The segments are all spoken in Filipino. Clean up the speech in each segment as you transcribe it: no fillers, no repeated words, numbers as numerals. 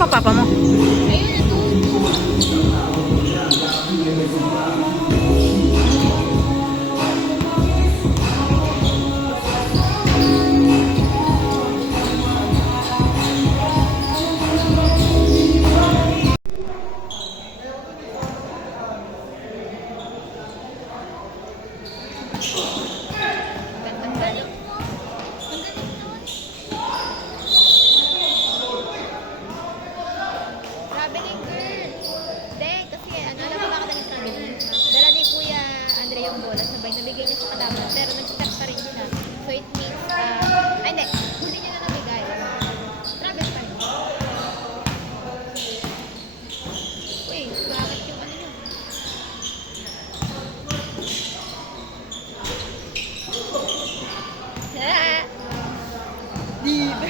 ba papa mo? Ayun na to. Ang galing mo. Ang galing nun. Traveling girl. Hindi, kasi ano, alam mo ba ako na traveling? Dala ni Kuya Andre yung bola, sabay nabigay niya sa kalaban, pero nag-start pa rin sila. So it means, ay hindi niya na nabigay. Travel pa rin. Uy, bakit yung ano yun? Di ba?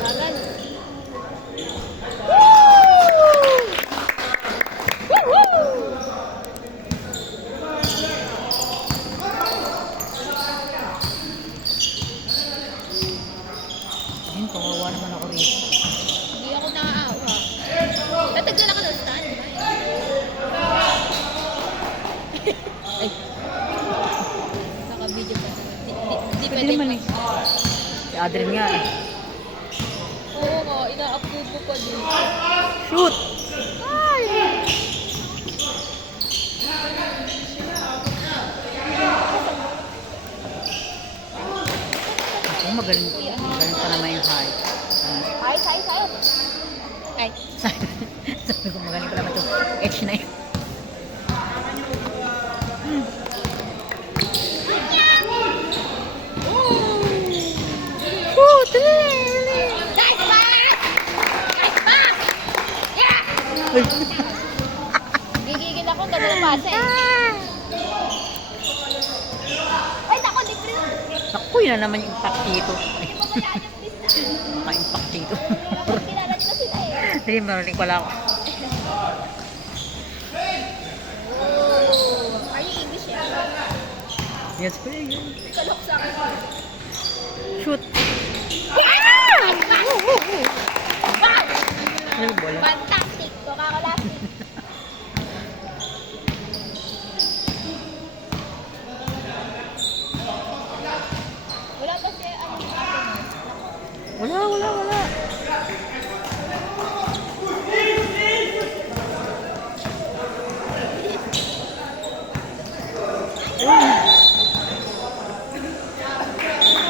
Bagal. Ayun, kawawa naman ako rito. Hindi ako naaawa. Tatagyan ako ng stand. Ay, Naka-video pa naman. Di pwede pwede. naman eh. Si Adrian nga eh. Oo nga, ina-approve ko din. Shoot! Ay! Ako magaling. Magaling pa naman yung height. Ay! Ay! Sabi ko magaling pa naman itong edge na yun. Shoot! Nice pass! Nice pass! Yeah! Uy. Gigigil ako, ganda ng pasa eh. Ay, nako, di ko. Naku, yun na naman yung impact dito. Maka-impact dito. Kilala nila sila eh. Hindi, marinig ko lang ako. Oh, are you English yan? Yes, pwede yun. Kalok sa akin. Shoot! Yeah! Ano yung bola? Fantastic! Coca-Cola. Wala ba siya ano? Wala.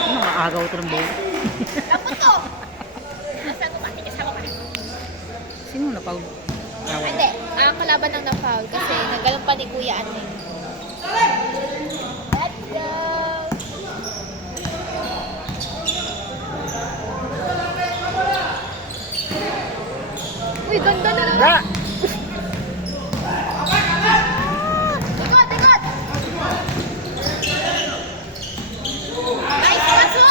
Ano, maagaw ito ng bola. Tapos to! Nasaan mo pa? Kasama pa rin. Sino na-foul? Hindi. Ang kalaban ng na-foul kasi nagalang pa ni Kuya Ate. Let's go! Uy, ganda na naman! Wala! Ikot! Nice pass mo!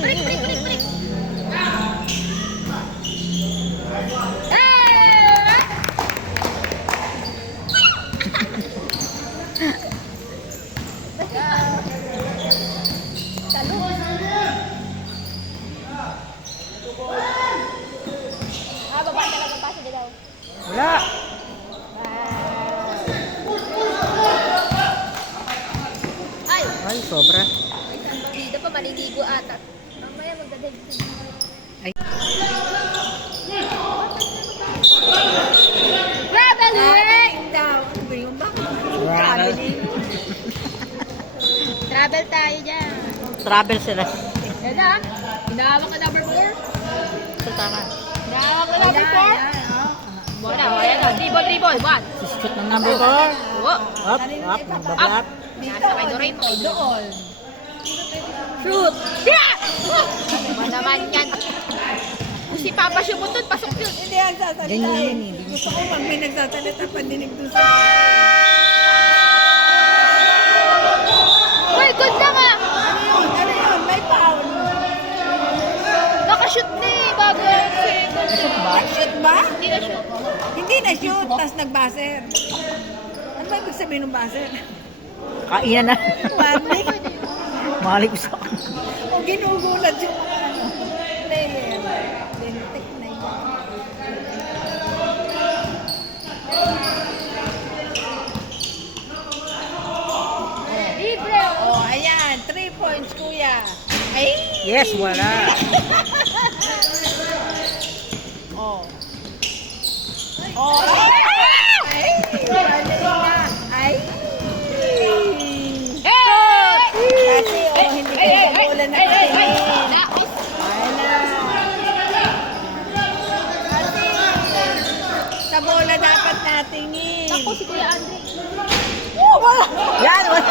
Break! Salud! Baba talaga pasa niya daw. Wala! Ay! Ay, sobra. May isang bakida pa, maliligo ata. Mamaya magdadagdag. Ay. Traveling! Travel. Travel tayo dyan. Travel sila. Yan na. Hinahawak ka number 4. So, tama. Hinahawak ka number 4. Ayan na. Dribble. 1. Shoot ng number 4. Wow. Up, nagbablap. Nasa kay Dorain mo. Doon. Shoot! Yeah! Ano naman yan? Kung si Papa Shumutod, pasok yun. Hindi yan sasalita. Ganyan yun, hindi niya Gusto ko pag may nagsasalita, pandinig doon sa... na-shoot, tapos nag-buzzer. Ano ba ibig sabihin ng buzzer? Kainan na. Warning. Malik sa O ginugulat yung mga player. Lintik na yun. Libre! Oh, ayan. 3 points, kuya. Ay! Yes, wala. Oh. Oh. Ay! Galing na. Ay! Kasi, oh, hindi ko sa bola na katingin. Ay na. Kasi, sa bola dapat natingin. Ako si Kuya Andre. Oh, wala. Yan, wala.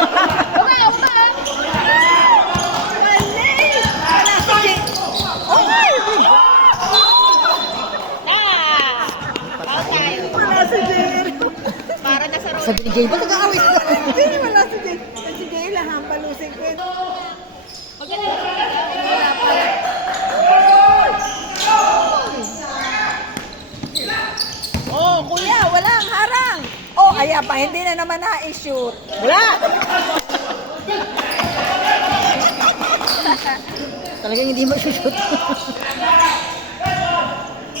Mali! Wala si Jay. Oh, Bawa tayo. wala si Jay. Para na sa road. Sabi ni Jay, ba't nag-aaway sila? Hindi, wala si Jay. Si Jay lang, hampalusin ko yun. Maganda na talaga. Wala pala. Oh, kuya, walang harang. Oh, kaya pa, hindi na naman na-shoot. Wala! Talagang hindi ma-shoot.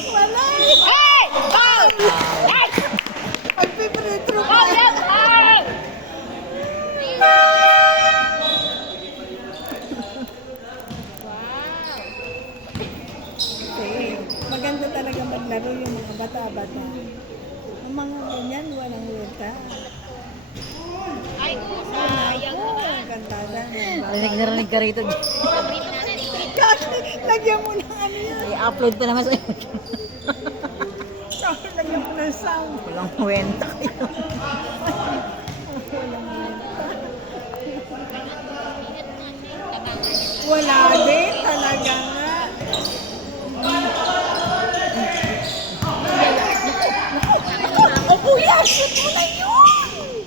Wala. Hey! Foul! Hey! Pagpipretro ka. Foul yan! Ay! Wow! Kasi, maganda talaga maglaro yung mga bata-bata. Ang mga ganyan, walang weta. Ay, sayang Oh, naman. ganda na. Narinig ka rito. Sabrina na rin. Kasi, lagyan mo ng ano yan. I-upload pa naman sa'yo. Lagyan mo ng sound. Walang kwenta kayo. Walang weta. Tabangan niya. Wala din, talaga nga. O kuya, shoot mo na yun!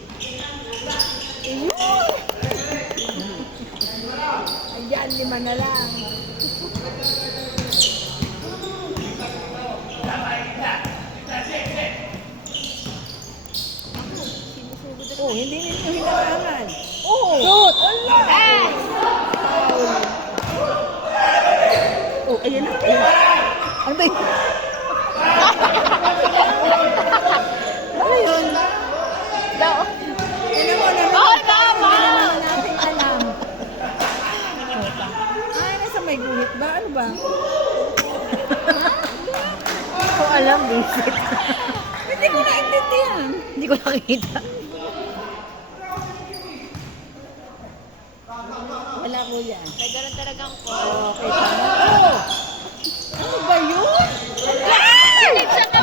Ayun! Ayan, 5 na lang. Oh, hindi ninyo hinarangan. Oh! Shoot! Wala! Foul. Oh, ayan na. Ano ba yun? Ano yun? Daw. Tignan mo na. Oh, tama! Hindi naman natin alam. Ay, nasa may guhit ba? Ano ba? Hindi ko alam, basic. Hindi ko naintindihan. Hindi ko nakita. Wala kuya. Nagkaroon talagang call. Okay, tama. Oh! Ano ba yun? Hindi siya ka.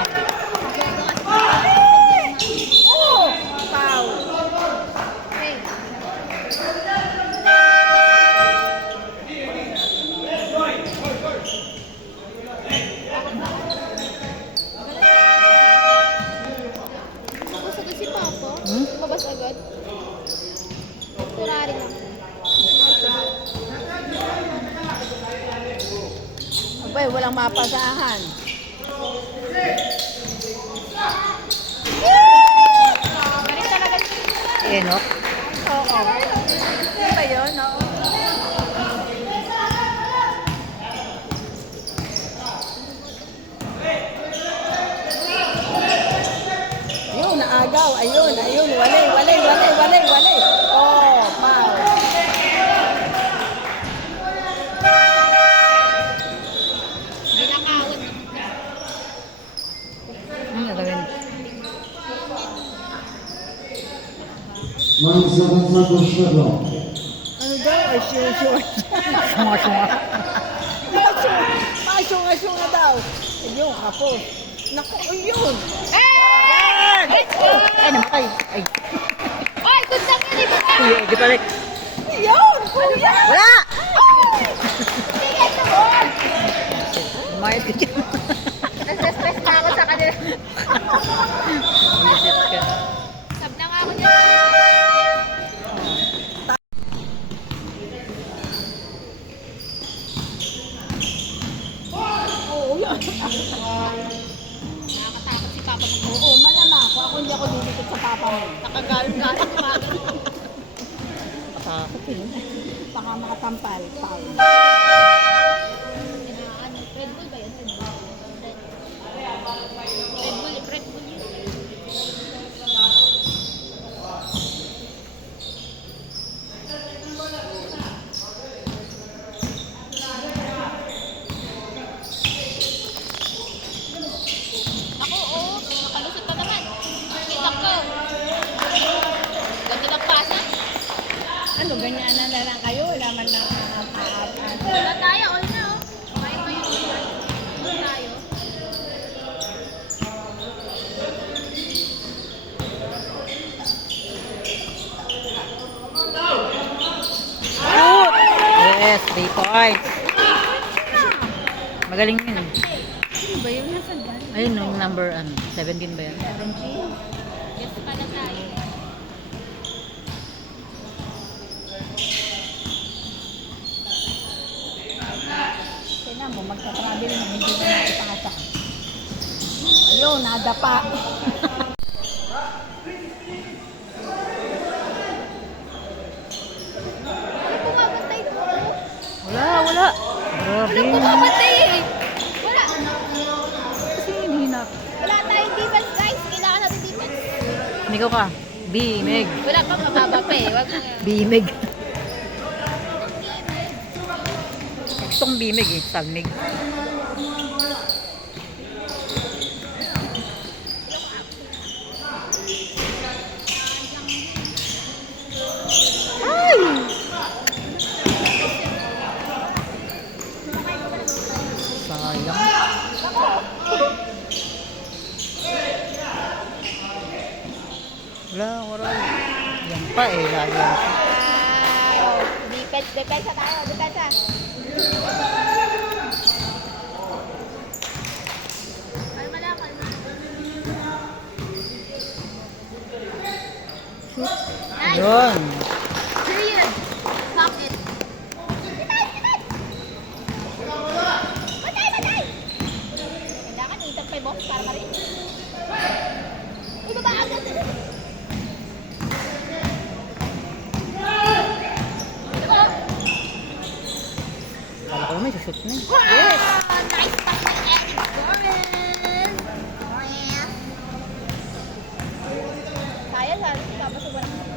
Oh! Foul. Hey. Nakusagod si Papa. Hmm? Lumabas agad. Turari lang. Abay, walang mapasahan. Galing talaga si Eh, no? Oo. Ano ba yun? Oo. Ayun, naagaw. Ayun, ayun. Walay, walay, walay, walay, walay. Oh, foul. Binakawat. Gagawin. Ano daw? Ay, sure. Sunga-sunga. Masyunga-syunga daw. Ayun, kapos. Naku, ayun. Hey! Ay, namatay. Ay, Ay, ganda ka rin ba? kuya, di pala. Ayun, kuya. Wala! Sige, sabon! Lumayad ka dyan. Nasa-stress na ako sa kanila. Visit ka. Sab na nga ako dyan. Oo, yan. Nakakatakot si Papa mag-oo. Oo, Nakagaling-galing pa. Patakot eh. Baka makatampal. Foul. Red Bull ba yun? Red Bull, Red Bull yun. Ako, oo. Nakalusot pa naman. Kita ko. Ganda ng pasa. Ano, ganyan na lang kayo? Wala man na Wala tayo, all na oh. Kumain ko yung all tayo. Shoot! Yes, 3 points. Magaling yun. Ano ba yun? Nasaan ba? Ayun, yung number 17 ba yan? 17? Yes, pala tayo. Tingnan mo, magta-travel na hindi na nakipasa. Ayun, nadapa. Ano pumapatay doon? Wala. Grabe. Ano pumapatay eh? Wala. Kasi hindi na. Wala tayong defense guys. Kailangan natin defense. Ikaw ka. B, Meg. Wala pa, mababa pa eh. Wag mo nga. B, Meg. Gusto kong B, Meg eh. Salmig. Ay! Sayang. Wala. Yan pa eh, lagi yan. Wow. Defense, depensa tayo. Depensa. Kalma lang, kalma. Nice. Yun. Period. Stop it. Batay! Kailangan itag pa yung box para ma-rin. Ibaba agad. Kala ko may sushoot na eh. Yes! Nice pass by Eric Gomez! Sayang, tapos wala